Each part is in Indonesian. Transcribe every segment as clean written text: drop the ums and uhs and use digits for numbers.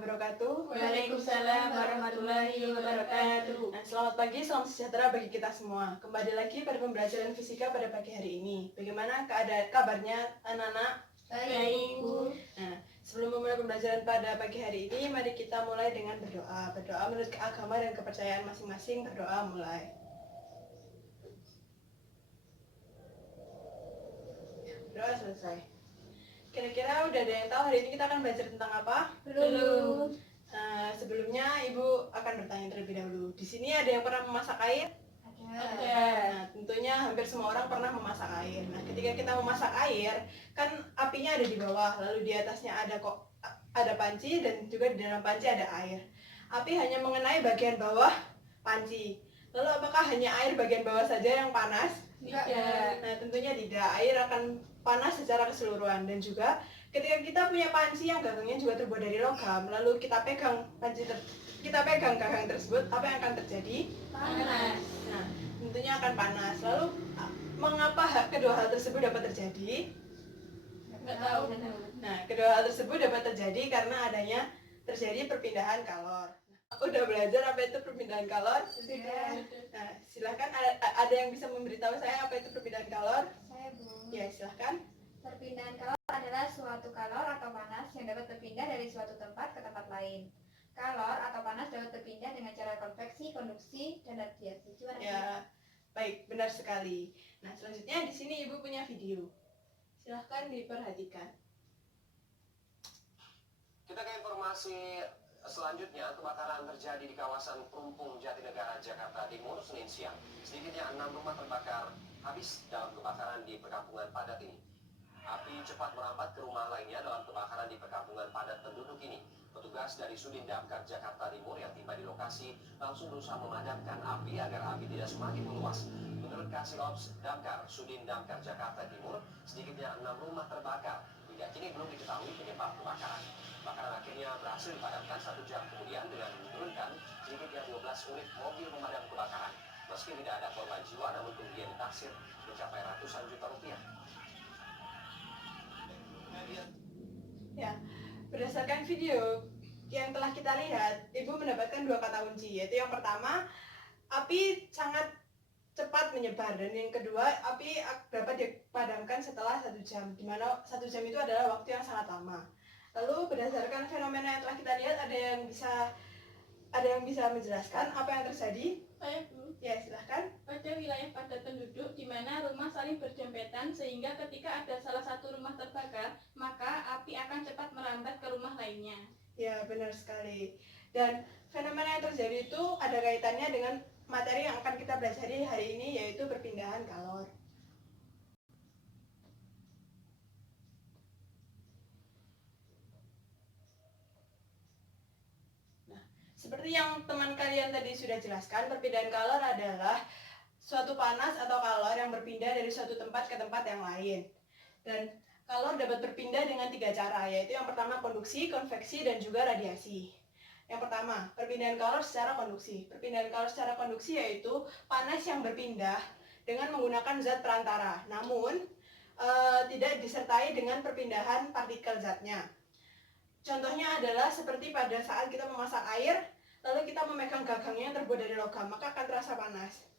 wabarakatuh. Waalaikumsalam warahmatullahi wabarakatuh. Nah, selamat pagi, salam sejahtera bagi kita semua. Kembali lagi pada pembelajaran fisika pada pagi hari ini. Bagaimana kabarnya anak-anak? Baik, Bu. Nah, sebelum memulai pembelajaran pada pagi hari ini, mari kita mulai dengan berdoa. Berdoa menurut agama dan kepercayaan masing-masing. Berdoa mulai. Berdoa selesai. Kira-kira udah ada yang tahu hari ini kita akan belajar tentang apa? Belum. Sebelumnya Ibu akan bertanya terlebih dahulu. Di sini ada yang pernah memasak air? Ada. Nah, tentunya hampir semua orang pernah memasak air. Nah, ketika kita memasak air, kan apinya ada di bawah, lalu di atasnya ada panci dan juga di dalam panci ada air. Api hanya mengenai bagian bawah panci. Lalu apakah hanya air bagian bawah saja yang panas? Tidak. Nah, tentunya tidak. Air akan panas secara keseluruhan, dan juga ketika kita punya panci yang gagangnya juga terbuat dari logam, lalu kita pegang gagang tersebut, apa yang akan terjadi? Panas. Nah, tentunya akan panas. Lalu mengapa kedua hal tersebut dapat terjadi? Nggak tahu. Nah, kedua hal tersebut dapat terjadi karena adanya terjadi perpindahan kalor. Udah belajar apa itu perpindahan kalor? Sudah. Nah, silahkan ada yang bisa memberitahu saya apa itu perpindahan kalor? Saya Bu. Ya, silahkan. Perpindahan kalor adalah suatu kalor atau panas yang dapat berpindah dari suatu tempat ke tempat lain. Kalor atau panas dapat berpindah dengan cara konveksi, konduksi, dan radiasi. Ya, baik, benar sekali. Nah, selanjutnya di sini Ibu punya video. Silahkan diperhatikan. Kita ke informasi selanjutnya. Kebakaran terjadi di kawasan Perumpung Jatinegara, Jakarta Timur, Senin siang. Sedikitnya 6 rumah terbakar habis dalam kebakaran di perkampungan padat ini. Api cepat merambat ke rumah lainnya dalam kebakaran di perkampungan padat penduduk ini. Petugas dari Sudin Damkar Jakarta Timur yang tiba di lokasi langsung berusaha memadamkan api agar api tidak semakin meluas. Menurut Kasilops Damkar Sudin Damkar Jakarta Timur, sedikitnya 6 rumah terbakar. Hingga kini belum diketahui penyebab kebakaran. Kebakaran akhirnya berhasil dipadamkan 1 jam kemudian dengan menurunkan sedikitnya 12 unit mobil pemadam kebakaran. Meski tidak ada korban jiwa, namun kerugian ditaksir mencapai ratusan juta rupiah. Ya, berdasarkan video yang telah kita lihat, Ibu mendapatkan 2 kata kunci, yaitu yang pertama, api sangat cepat menyebar, dan yang kedua, api dapat dipadamkan setelah 1 jam, di mana 1 jam itu adalah waktu yang sangat lama. Lalu berdasarkan fenomena yang telah kita lihat, ada yang bisa menjelaskan apa yang terjadi? Saya, Bu. Ya, silahkan. Pada wilayah padat penduduk di mana rumah saling berdempetan, sehingga ketika ada salah satu rumah terbakar, maka api akan cepat merambat ke rumah lainnya. Ya, benar sekali. Dan fenomena yang terjadi itu ada kaitannya dengan materi yang akan kita pelajari hari ini, yaitu perpindahan kalor. Nah, seperti yang teman kalian tadi sudah jelaskan, perpindahan kalor adalah suatu panas atau kalor yang berpindah dari suatu tempat ke tempat yang lain. Dan kalor dapat berpindah dengan 3 cara, yaitu yang pertama konduksi, konveksi, dan juga radiasi. Yang pertama, perpindahan kalor secara konduksi. Perpindahan kalor secara konduksi yaitu panas yang berpindah dengan menggunakan zat perantara, namun tidak disertai dengan perpindahan partikel zatnya. Contohnya adalah seperti pada saat kita memasak air, lalu kita memegang gagangnya yang terbuat dari logam, maka akan terasa panas.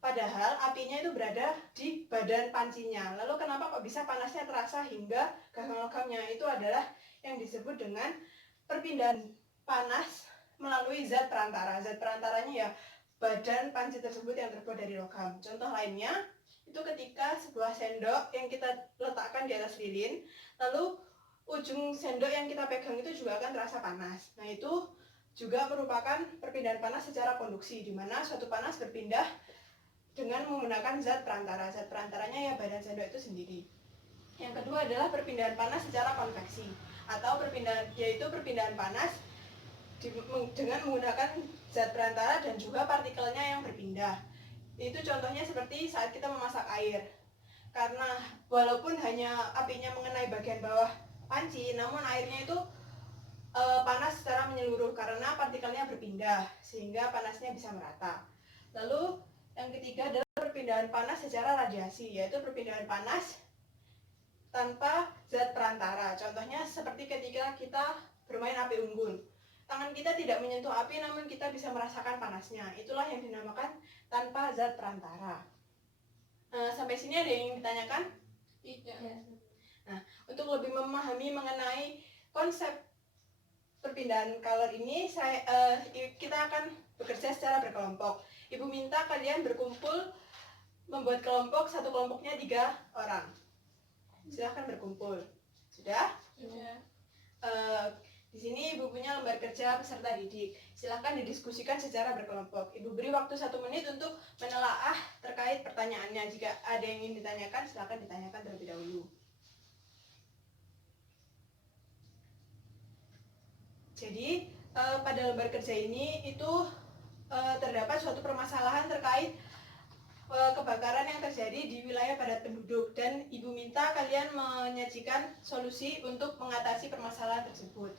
Padahal apinya itu berada di badan pancinya. Lalu kenapa kok bisa panasnya terasa hingga gagang logamnya? Itu adalah yang disebut dengan perpindahan panas melalui zat perantara. Zat perantaranya ya badan panci tersebut yang terbuat dari logam. Contoh lainnya itu ketika sebuah sendok yang kita letakkan di atas lilin, lalu ujung sendok yang kita pegang itu juga akan terasa panas. Nah, itu juga merupakan perpindahan panas secara konduksi, di mana suatu panas berpindah dengan menggunakan zat perantara. Zat perantaranya ya badan sendok itu sendiri. Yang kedua adalah perpindahan panas secara konveksi, atau perpindahan panas dengan menggunakan zat perantara dan juga partikelnya yang berpindah. Itu contohnya seperti saat kita memasak air. Karena walaupun hanya apinya mengenai bagian bawah panci, namun airnya itu panas secara menyeluruh karena partikelnya berpindah, sehingga panasnya bisa merata. Lalu yang ketiga adalah perpindahan panas secara radiasi, yaitu perpindahan panas tanpa zat perantara. Contohnya seperti ketika kita bermain api unggun. tangan kita tidak menyentuh api namun kita bisa merasakan panasnya. Itulah yang dinamakan tanpa zat perantara. Sampai sini ada yang ingin ditanyakan? Tidak. Untuk lebih memahami mengenai konsep perpindahan kalor ini, kita akan bekerja secara berkelompok. Ibu minta kalian berkumpul membuat kelompok, satu kelompoknya 3 orang. Silahkan berkumpul. Sudah? Sudah. Di sini ibu punya lembar kerja peserta didik. Silahkan didiskusikan secara berkelompok. Ibu beri waktu 1 menit untuk menelaah terkait pertanyaannya. Jika ada yang ingin ditanyakan, silahkan ditanyakan terlebih dahulu. Jadi pada lembar kerja ini itu terdapat suatu permasalahan terkait kebakaran yang terjadi di wilayah padat penduduk, dan ibu minta kalian menyajikan solusi untuk mengatasi permasalahan tersebut.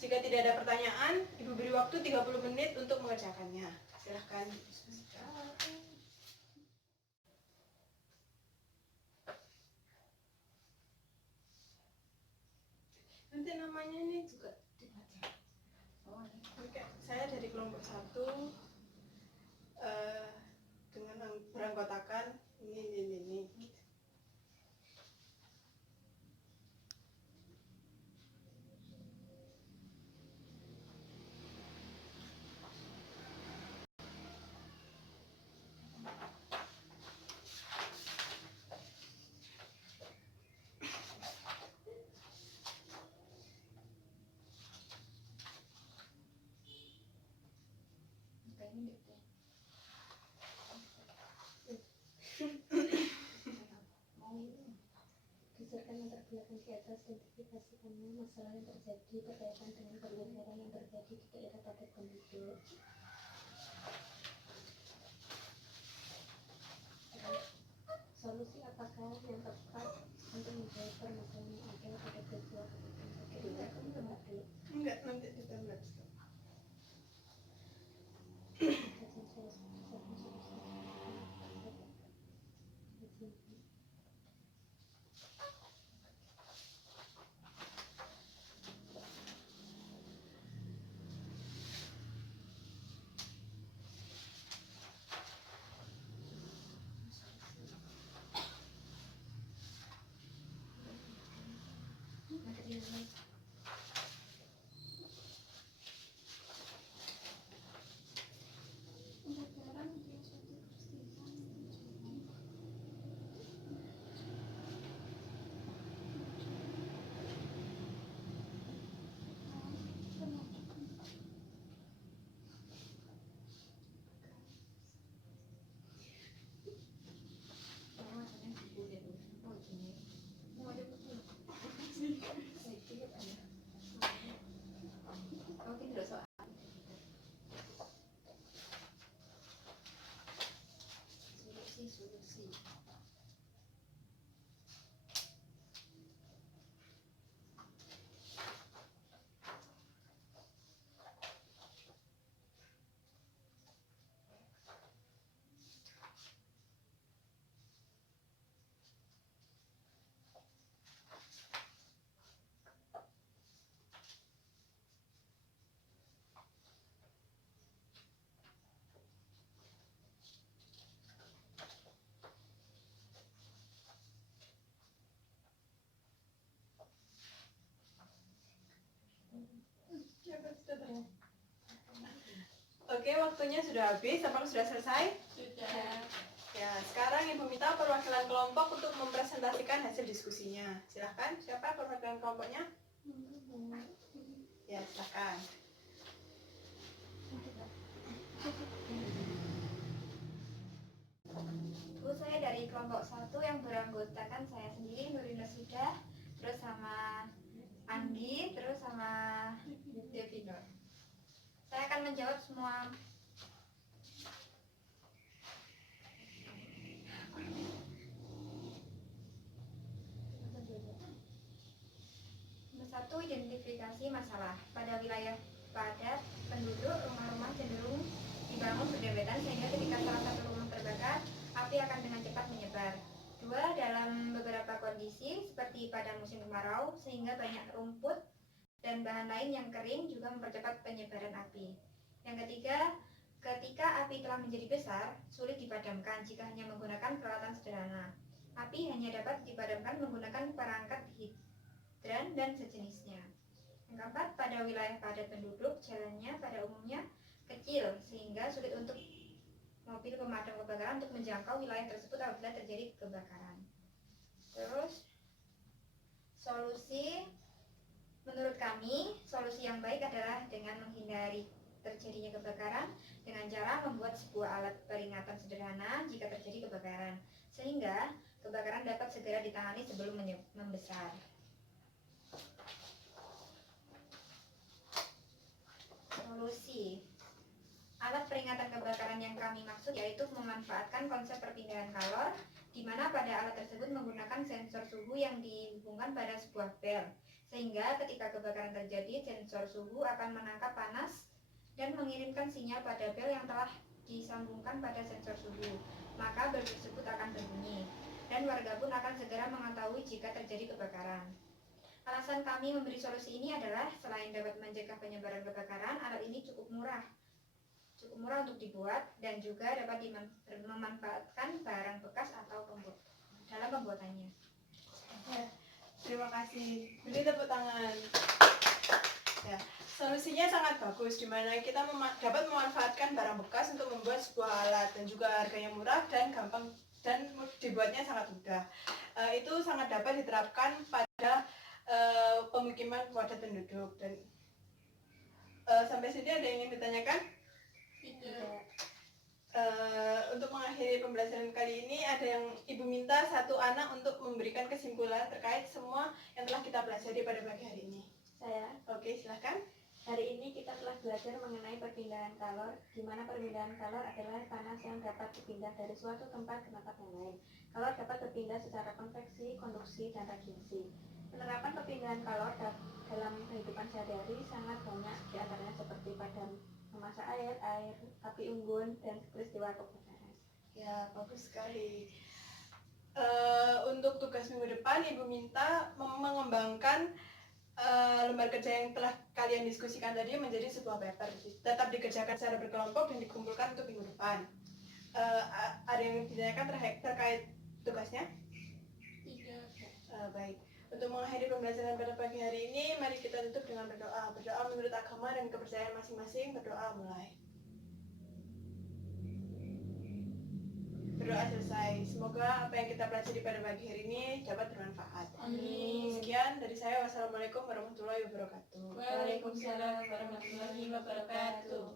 Jika tidak ada pertanyaan, ibu beri waktu 30 menit untuk mengerjakannya. Silahkan didiskusikan. Nanti namanya ini juga dibaca. Oke, saya dari kelompok 1 dengan beranggotakan ini. Berdasarkan latar belakang di atas, identifikasikannya masalah yang terjadi berkaitan dengan pergeseran yang terjadi di daerah padat penduduk. Solusi apakah yang tepat untuk menjawab permasalahan yang ada pada kedua penduduk? Enggak, nanti ditambah. Oke, waktunya sudah habis. Apakah sudah selesai? Sudah. Ya, sekarang ibu minta perwakilan kelompok untuk mempresentasikan hasil diskusinya. Silahkan, siapa perwakilan kelompoknya? Ya, silahkan. Bu, saya dari kelompok 1 yang beranggotakan saya sendiri, Nurina Sudah, terus sama Anggi, terus sama Devinor. Saya akan menjawab semua satu, identifikasi masalah. Pada wilayah padat penduduk, rumah-rumah cenderung dibangun berdempetan sehingga ketika salah satu rumah terbakar, api akan dengan cepat menyebar. 2, dalam beberapa kondisi seperti pada musim kemarau sehingga banyak rumput dan bahan lain yang kering juga mempercepat penyebaran api. Yang ketiga, ketika api telah menjadi besar, sulit dipadamkan jika hanya menggunakan peralatan sederhana. Api hanya dapat dipadamkan menggunakan perangkat hidran dan sejenisnya. Yang keempat, pada wilayah padat penduduk, jalannya pada umumnya kecil sehingga sulit untuk mobil pemadam kebakaran untuk menjangkau wilayah tersebut apabila terjadi kebakaran. Terus, menurut kami, solusi yang baik adalah dengan menghindari terjadinya kebakaran dengan cara membuat sebuah alat peringatan sederhana jika terjadi kebakaran, sehingga kebakaran dapat segera ditangani sebelum membesar. Solusi alat peringatan kebakaran yang kami maksud yaitu memanfaatkan konsep perpindahan kalor, di mana pada alat tersebut menggunakan sensor suhu yang dihubungkan pada sebuah bel, sehingga ketika kebakaran terjadi, sensor suhu akan menangkap panas dan mengirimkan sinyal pada bel yang telah disambungkan pada sensor suhu. Maka bel tersebut akan berbunyi, dan warga pun akan segera mengetahui jika terjadi kebakaran. Alasan kami memberi solusi ini adalah selain dapat mencegah penyebaran kebakaran, alat ini cukup murah untuk dibuat dan juga dapat memanfaatkan barang bekas atau dalam pembuatannya. Ya, terima kasih. Beri tepuk tangan. Ya, solusinya sangat bagus, di mana kita dapat memanfaatkan barang bekas untuk membuat sebuah alat dan juga harganya murah dan gampang dan dibuatnya sangat mudah. Itu sangat dapat diterapkan pada pemukiman padat penduduk. Dan sampai sini ada yang ingin ditanyakan? Tidak. Untuk mengakhiri pembelajaran kali ini, ada yang Ibu minta satu anak untuk memberikan kesimpulan terkait semua yang telah kita pelajari pada pagi hari ini. Saya, Oke, silahkan. hari ini kita telah belajar mengenai perpindahan kalor, di mana perpindahan kalor adalah panas yang dapat dipindah dari suatu tempat ke tempat yang lain. Kalor dapat berpindah secara konveksi, konduksi, dan radiasi. Penerapan perpindahan kalor dalam kehidupan sehari-hari sangat banyak, di antaranya seperti pada memasak air, api unggun, dan peristiwa kebakaran. Ya, bagus sekali. Untuk tugas minggu depan, Ibu minta mengembangkan lembar kerja yang telah kalian diskusikan tadi menjadi sebuah paper. Tetap dikerjakan secara berkelompok dan dikumpulkan untuk minggu depan. Ada yang ditanyakan terkait tugasnya? Tidak. Baik. Untuk mengakhiri pembelajaran pada pagi hari ini, mari kita tutup dengan berdoa. Berdoa menurut agama dan kepercayaan masing-masing. Berdoa mulai. Berdoa selesai. Semoga apa yang kita pelajari pada pagi hari ini dapat bermanfaat. Amin. Sekian dari saya. Wassalamualaikum warahmatullahi wabarakatuh. Waalaikumsalam warahmatullahi wabarakatuh.